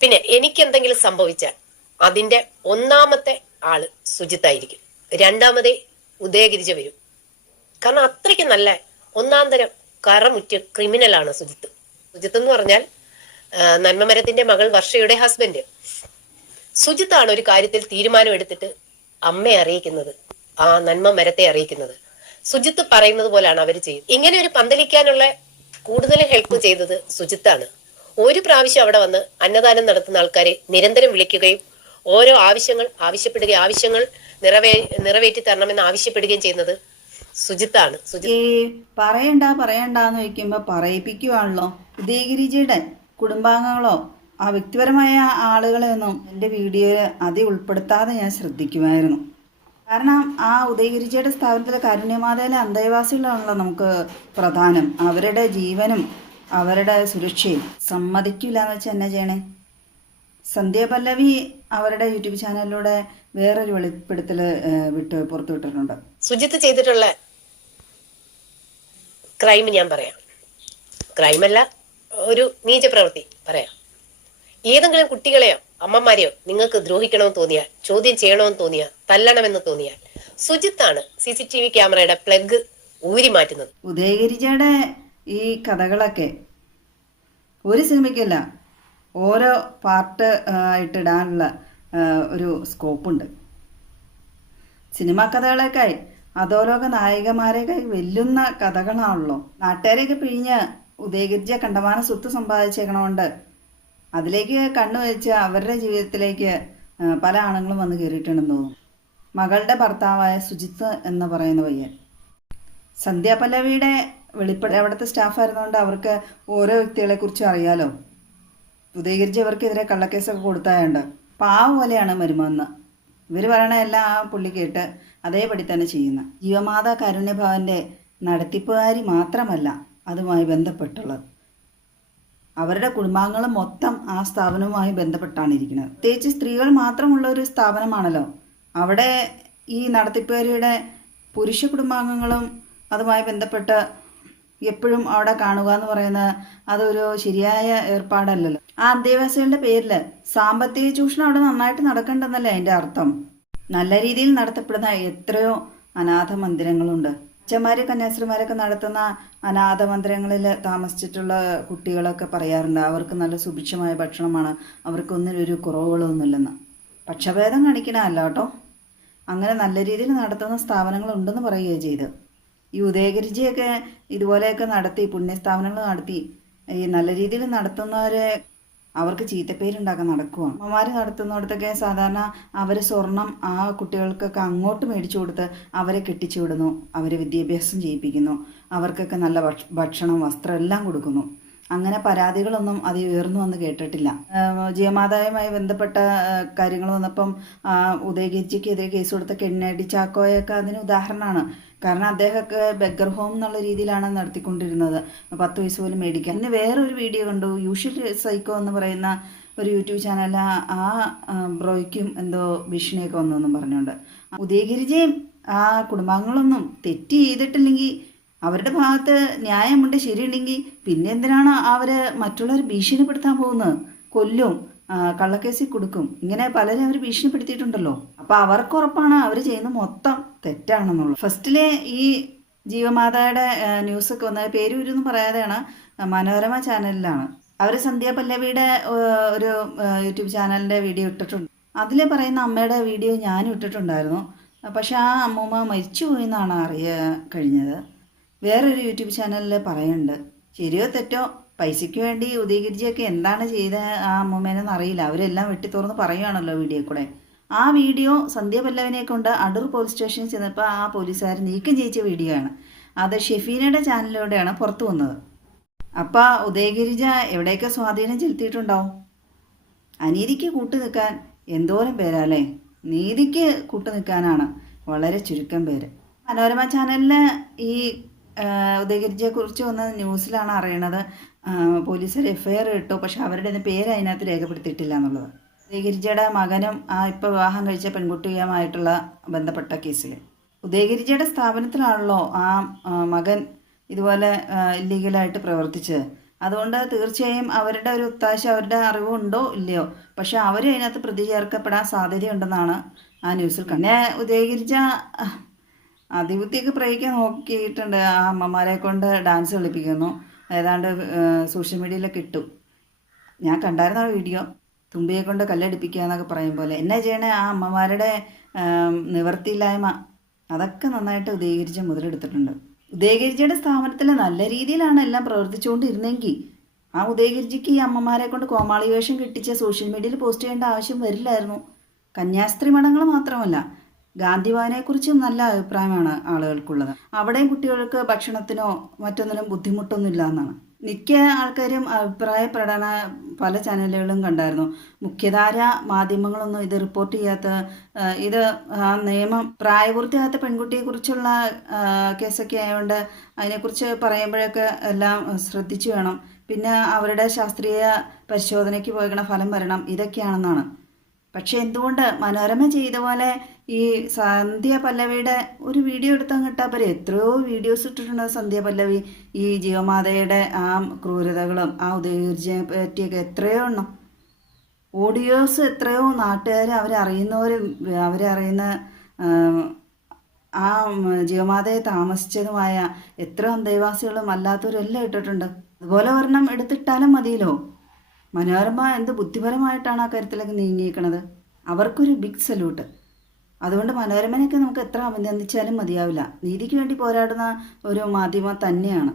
പിന്നെ എനിക്ക് എന്തെങ്കിലും സംഭവിച്ചാൽ അതിന്റെ ഒന്നാമത്തെ ആൾ സുജിത്തായിരിക്കും. രണ്ടാമതേ ഉദയഗിരിജ വരും. കാരണം അത്രയ്ക്ക് നല്ല ഒന്നാം തരം കറമുറ്റ ക്രിമിനലാണ് സുജിത്ത് സുജിത്ത്. എന്ന് പറഞ്ഞാൽ നന്മമരത്തിന്റെ മകൾ വർഷയുടെ ഹസ്ബൻഡ് സുജിത്താണ് ഒരു കാര്യത്തിൽ തീരുമാനം എടുത്തിട്ട് അമ്മയെ അറിയിക്കുന്നത് ആ നന്മ മരത്തെ അറിയിക്കുന്നത്. സുജിത്ത് പറയുന്നത് പോലെയാണ് അവർ ചെയ്യുന്നത് ഇങ്ങനെ ഒരു പന്തലിക്കാനുള്ള കൂടുതൽ ഹെൽപ്പ് ചെയ്തത് സുജിത്താണ്. ഒരു പ്രാവശ്യം അവിടെ വന്ന് അന്നദാനം നടത്തുന്ന ആൾക്കാരെ നിരന്തരം വിളിക്കുകയും ഓരോ ആവശ്യങ്ങൾ ആവശ്യപ്പെടുകയും ആവശ്യങ്ങൾ നിറവേ നിറവേറ്റി തരണമെന്ന് ആവശ്യപ്പെടുകയും ചെയ്യുന്നത് സുജിത്താണ്. സുജിത്. ഈ പറയണ്ട പറയണ്ടെന്ന് വയ്ക്കുമ്പോൾ പറയിപ്പിക്കുവാണല്ലോ. ഗിരിജയുടെ കുടുംബാംഗങ്ങളോ ആ വ്യക്തിപരമായ ആളുകളെ ഒന്നും എന്റെ വീഡിയോയിൽ അതി ഉൾപ്പെടുത്താതെ ഞാൻ ശ്രദ്ധിക്കുമായിരുന്നു. കാരണം ആ ഉദയഗിരിജയുടെ സ്ഥാപനത്തിലെ കാരുണ്യമാതയിലെ അന്തേവാസികളാണല്ലോ നമുക്ക് പ്രധാനം. അവരുടെ ജീവനും അവരുടെ സുരക്ഷയും സമ്മതിക്കില്ല എന്ന് വെച്ചാൽ എന്നാ ചെയ്യണേ? സന്ധ്യ പല്ലവി അവരുടെ യൂട്യൂബ് ചാനലിലൂടെ വേറൊരു വെളിപ്പെടുത്തൽ വിട്ട് പുറത്തു വിട്ടിട്ടുണ്ട്. സുജിത്ത് ചെയ്തിട്ടുള്ള ക്രൈം ഞാൻ പറയാം. ക്രൈമല്ല ഒരു നീച പ്രവൃത്തി പറയാം. ഏതെങ്കിലും കുട്ടികളെയോ അമ്മമാരെയോ നിങ്ങൾക്ക് ദ്രോഹിക്കണമെന്ന് തോന്നിയാൽ ചോദ്യം ചെയ്യണമെന്ന് തോന്നിയാൽ തല്ലണമെന്ന് തോന്നിയാൽ സുജിത്താണ് സി സി ടി വി ക്യാമറയുടെ പ്ലഗ് ഊരി മാറ്റുന്നത് ഉദയഗിരിജയുടെ ഈ കഥകളൊക്കെ. ഒരു സിനിമയ്ക്കല്ല ഓരോ പാർട്ട് ആയിട്ടിടാനുള്ള ഇടാനുള്ള ഒരു സ്കോപ്പുണ്ട്. സിനിമാ കഥകളേക്കായി അധോലോക കൈ വെല്ലുന്ന കഥകളാണല്ലോ. നാട്ടുകാരെയൊക്കെ പിഴിഞ്ഞ് ഉദയഗിരിജ കണ്ടമാന സ്വത്ത് സമ്പാദിച്ചേക്കണമുണ്ട് അതിലേക്ക് കണ്ണു വെച്ച് അവരുടെ ജീവിതത്തിലേക്ക് പല ആണുങ്ങളും വന്ന് കയറിയിട്ടുണ്ടെന്ന് തോന്നുന്നു. മകളുടെ ഭർത്താവായ സുജിത്ത് എന്ന് പറയുന്ന പയ്യൻ. സന്ധ്യ പല്ലവിയുടെ വെളിപ്പെട അവിടുത്തെ സ്റ്റാഫായിരുന്നുകൊണ്ട് അവർക്ക് ഓരോ വ്യക്തികളെ കുറിച്ചും അറിയാലോ. ഉദയഗിരിജ് ഇവർക്കെതിരെ കള്ളക്കേസൊക്കെ കൊടുത്തായുണ്ട്. പാവ പോലെയാണ് മരുമന്ന് ഇവർ പറയണ എല്ലാം ആ പുള്ളി കേട്ട് അതേപടി തന്നെ ചെയ്യുന്ന. ജീവമാതാ കാരുണ്യഭവന്റെ നടത്തിപ്പുകാരി മാത്രമല്ല അതുമായി ബന്ധപ്പെട്ടുള്ളത്. അവരുടെ കുടുംബാംഗങ്ങൾ മൊത്തം ആ സ്ഥാപനവുമായി ബന്ധപ്പെട്ടാണ് ഇരിക്കുന്നത്. പ്രത്യേകിച്ച് സ്ത്രീകൾ മാത്രമുള്ള ഒരു സ്ഥാപനമാണല്ലോ. അവിടെ ഈ നടത്തിപ്പുകാരിയുടെ പുരുഷ കുടുംബാംഗങ്ങളും അതുമായി ബന്ധപ്പെട്ട് എപ്പോഴും അവിടെ കാണുക എന്ന് പറയുന്നത് അതൊരു ശരിയായ ഏർപ്പാടല്ലല്ലോ. ആ അന്തേവാസികളുടെ പേരിൽ സാമ്പത്തിക ചൂഷണം അവിടെ നന്നായിട്ട് നടക്കണ്ടെന്നല്ലേ അതിന്റെ അർത്ഥം? നല്ല രീതിയിൽ നടത്തപ്പെടുന്ന എത്രയോ അനാഥ മന്ദിരങ്ങളുണ്ട്. അച്ഛന്മാരെ കന്യാസ്ത്രീമാരൊക്കെ നടത്തുന്ന അനാഥ മന്ദിരങ്ങളിൽ താമസിച്ചിട്ടുള്ള കുട്ടികളൊക്കെ പറയാറുണ്ട് അവർക്ക് നല്ല സുഭിക്ഷമായ ഭക്ഷണമാണ് അവർക്കൊന്നും ഒരു കുറവുകളൊന്നുമില്ലെന്ന്. പക്ഷഭേദം കാണിക്കണമല്ല കേട്ടോ. അങ്ങനെ നല്ല രീതിയിൽ നടത്തുന്ന സ്ഥാപനങ്ങളുണ്ടെന്ന് പറയുകയാണ് ചെയ്ത് ഈ ഉദയഗിരിജിയൊക്കെ ഇതുപോലെയൊക്കെ നടത്തി പുണ്യസ്ഥാപനങ്ങൾ നടത്തി ഈ നല്ല രീതിയിൽ നടത്തുന്നവരെ അവർക്ക് ചീത്തപ്പേരുണ്ടാക്കാൻ നടക്കുവാണ്. അമ്മമാർ നടത്തുന്നിടത്തൊക്കെ സാധാരണ അവർ സ്വർണം ആ കുട്ടികൾക്കൊക്കെ അങ്ങോട്ട് മേടിച്ചു കൊടുത്ത് അവരെ കെട്ടിച്ചു വിടുന്നു അവരെ വിദ്യാഭ്യാസം ചെയ്യിപ്പിക്കുന്നു അവർക്കൊക്കെ നല്ല ഭക്ഷണം വസ്ത്രം എല്ലാം കൊടുക്കുന്നു. അങ്ങനെ പരാതികളൊന്നും അത് ഉയർന്നു വന്ന് കേട്ടിട്ടില്ല. ഏഹ് ബന്ധപ്പെട്ട കാര്യങ്ങൾ വന്നപ്പം ഉദയഗിരിജിക്കെതിരെ കേസ് കൊടുത്ത കെണ്ണടി ചാക്കോയൊക്കെ അതിന് ഉദാഹരണമാണ്. കാരണം അദ്ദേഹമൊക്കെ ബെഗർ ഹോം എന്നുള്ള രീതിയിലാണ് നടത്തിക്കൊണ്ടിരുന്നത്. പത്ത് വയസ്സ് പോലും മേടിക്കാൻ. ഇന്ന് വേറൊരു വീഡിയോ കണ്ടു. യൂഷ്വൽ സൈക്കോ എന്ന് പറയുന്ന ഒരു യൂട്യൂബ് ചാനൽ ആ ബ്രോയ്ക്കും എന്തോ ഭീഷണിയൊക്കെ വന്നെന്നും പറഞ്ഞുകൊണ്ട്. ഉദയഗിരിജയും ആ കുടുംബാംഗങ്ങളൊന്നും തെറ്റ് ചെയ്തിട്ടില്ലെങ്കിൽ അവരുടെ ഭാഗത്ത് ന്യായമുണ്ട് ശരിയുണ്ടെങ്കിൽ പിന്നെ എന്തിനാണ് അവർ മറ്റുള്ളവർ ഭീഷണിപ്പെടുത്താൻ പോകുന്നത്? കൊല്ലും കള്ളക്കേസിൽ കൊടുക്കും. ഇങ്ങനെ പലരും അവർ ഭീഷണിപ്പെടുത്തിയിട്ടുണ്ടല്ലോ. അപ്പൊ അവർക്ക് ഉറപ്പാണ് അവർ ചെയ്യുന്ന മൊത്തം തെറ്റാണെന്നുള്ളത്. ഫസ്റ്റിലെ ഈ ജീവമാതയുടെ ന്യൂസ് ന്യൂസൊക്കെ വന്നത് പേരൂരെന്ന് പറയാതെയാണ് മനോരമ ചാനലിലാണ്. അവർ സന്ധ്യ പല്ലവിയുടെ ഒരു യൂട്യൂബ് ചാനലിന്റെ വീഡിയോ ഇട്ടിട്ടുണ്ട്. അതിൽ പറയുന്ന അമ്മയുടെ വീഡിയോ ഞാനും ഇട്ടിട്ടുണ്ടായിരുന്നു. പക്ഷെ ആ അമ്മൂമ്മ മരിച്ചുപോയി എന്നാണ് അറിയാൻ കഴിഞ്ഞത്. വേറൊരു യൂട്യൂബ് ചാനലിൽ പറയുന്നുണ്ട് ശരിയോ തെറ്റോ? പൈസയ്ക്ക് വേണ്ടി ഉദയഗിരിജിയൊക്കെ എന്താണ് ചെയ്ത ആ അമ്മൂമ്മേനെന്ന് അറിയില്ല. അവരെല്ലാം വെട്ടി തുറന്ന് പറയുകയാണല്ലോ വീഡിയോ കൂടെ. ആ വീഡിയോ സന്ധ്യ പല്ലവിനെ കൊണ്ട് അടൂർ പോലീസ് സ്റ്റേഷനിൽ ചെന്നപ്പോൾ ആ പോലീസുകാർ നീക്കം ചെയ്യിച്ച വീഡിയോ ആണ്. അത് ഷെഫീനയുടെ ചാനലിലൂടെയാണ് പുറത്തു വന്നത്. അപ്പോൾ ഉദയഗിരിജ എവിടെയൊക്കെ സ്വാധീനം ചെലുത്തിയിട്ടുണ്ടാവും അനീതിക്ക് കൂട്ടു നിൽക്കാൻ എന്തോരം പേരാല്ലേ? നീതിക്ക് കൂട്ടു നിൽക്കാനാണ് വളരെ ചുരുക്കം പേര്. മനോരമ ചാനലിൽ ഈ ഉദയഗിരിജിയെ കുറിച്ച് വന്ന ന്യൂസിലാണ് അറിയണത്. പോലീസുകാർ എഫ്ഐആർ ഇട്ടു പക്ഷെ അവരുടെ പേര് അതിനകത്ത് രേഖപ്പെടുത്തിയിട്ടില്ല എന്നുള്ളത്. ഉദയഗിരിജയുടെ മകനും ആ ഇപ്പോൾ വിവാഹം കഴിച്ച പെൺകുട്ടിയുമായിട്ടുള്ള ബന്ധപ്പെട്ട കേസിൽ ഉദയഗിരിജയുടെ സ്ഥാപനത്തിലാണല്ലോ ആ മകൻ ഇതുപോലെ ഇല്ലീഗലായിട്ട് പ്രവർത്തിച്ചത് അതുകൊണ്ട് തീർച്ചയായും അവരുടെ ഒരു ഒത്താശ അവരുടെ അറിവുണ്ടോ ഇല്ലയോ? പക്ഷെ അവർ അതിനകത്ത് പ്രതി ചേർക്കപ്പെടാൻ സാധ്യതയുണ്ടെന്നാണ് ആ ന്യൂസിൽ കണ്ടത്. ഉദയഗിരിജ അതിബുദ്ധിയൊക്കെ പ്രയോഗിക്കാൻ നോക്കിയിട്ടുണ്ട്. ആ അമ്മമാരെ കൊണ്ട് ഡാൻസ് കളിപ്പിക്കുന്നു. ഏതാണ്ട് സോഷ്യൽ മീഡിയയിലൊക്കെ കിട്ടും ഞാൻ കണ്ടായിരുന്നു ആ വീഡിയോ തുമ്പിയെ കൊണ്ട് കല്ലടിപ്പിക്കുക എന്നൊക്കെ പറയും പോലെ. എന്നെ ചെയ്യണേ? ആ അമ്മമാരുടെ നിവർത്തിയില്ലായ്മ. അതൊക്കെ നന്നായിട്ട് ഉദയഗിരിച്ച മുതലെടുത്തിട്ടുണ്ട്. ഉദയഗിരിജിയുടെ സ്ഥാപനത്തിൽ നല്ല രീതിയിലാണ് എല്ലാം പ്രവർത്തിച്ചുകൊണ്ടിരുന്നെങ്കിൽ ആ ഉദയഗിരിജിക്ക് ഈ അമ്മമാരെ കൊണ്ട് കോമാളി വേഷം കിട്ടിച്ച് സോഷ്യൽ മീഡിയയിൽ പോസ്റ്റ് ചെയ്യേണ്ട ആവശ്യം വരില്ലായിരുന്നു. കന്യാസ്ത്രീ മഠങ്ങൾ മാത്രമല്ല ഗാന്ധിഭവനെക്കുറിച്ചും നല്ല അഭിപ്രായമാണ് ആളുകൾക്കുള്ളത്. അവിടെയും കുട്ടികൾക്ക് ഭക്ഷണത്തിനോ മറ്റൊന്നിനും ബുദ്ധിമുട്ടൊന്നുമില്ല എന്നാണ് മിക്ക ആൾക്കാരും അഭിപ്രായ പ്രകടന പല ചാനലുകളും കണ്ടായിരുന്നു. മുഖ്യധാര മാധ്യമങ്ങളൊന്നും ഇത് റിപ്പോർട്ട് ചെയ്യാത്ത ഇത് ആ നിയമം പ്രായപൂർത്തിയാകാത്ത പെൺകുട്ടിയെക്കുറിച്ചുള്ള കേസൊക്കെ ആയതുകൊണ്ട് അതിനെക്കുറിച്ച് പറയുമ്പോഴൊക്കെ എല്ലാം ശ്രദ്ധിച്ചു വേണം. പിന്നെ അവരുടെ ശാസ്ത്രീയ പരിശോധനയ്ക്ക് പോയിക്കണ ഫലം വരണം. ഇതൊക്കെയാണെന്നാണ്. പക്ഷെ എന്തുകൊണ്ട് മനോരമ ചെയ്ത പോലെ ഈ സന്ധ്യ പല്ലവിയുടെ ഒരു വീഡിയോ എടുത്താൽ കിട്ടാൻ പോരെ എത്രയോ വീഡിയോസ് ഇട്ടിട്ടുണ്ട് സന്ധ്യ പല്ലവി. ഈ ജീവമാതയുടെ ആ ക്രൂരതകളും ആ ഉദയർജയെ പറ്റിയൊക്കെ എത്രയോ എണ്ണം. ഓഡിയോസ് എത്രയോ നാട്ടുകാർ അവരറിയുന്നവരും അവരറിയുന്ന ആം, ജീവമാതയെ താമസിച്ചതുമായ എത്ര അന്തേവാസികളും അല്ലാത്തവരും എല്ലാം ഇട്ടിട്ടുണ്ട്. അതുപോലെ ഒരെണ്ണം എടുത്തിട്ടാലും മതിയല്ലോ? മനോരമ എന്ത് ബുദ്ധിപരമായിട്ടാണ് ആ കാര്യത്തിലേക്ക് നീങ്ങിയിരിക്കണത്? അവർക്കൊരു ബിഗ് സല്യൂട്ട് അതുകൊണ്ട് മനോരമനെയൊക്കെ നമുക്ക് എത്ര അഭിനന്ദിച്ചാലും മതിയാവില്ല. നീതിക്ക് വേണ്ടി പോരാടുന്ന ഒരു മാധ്യമം തന്നെയാണ്.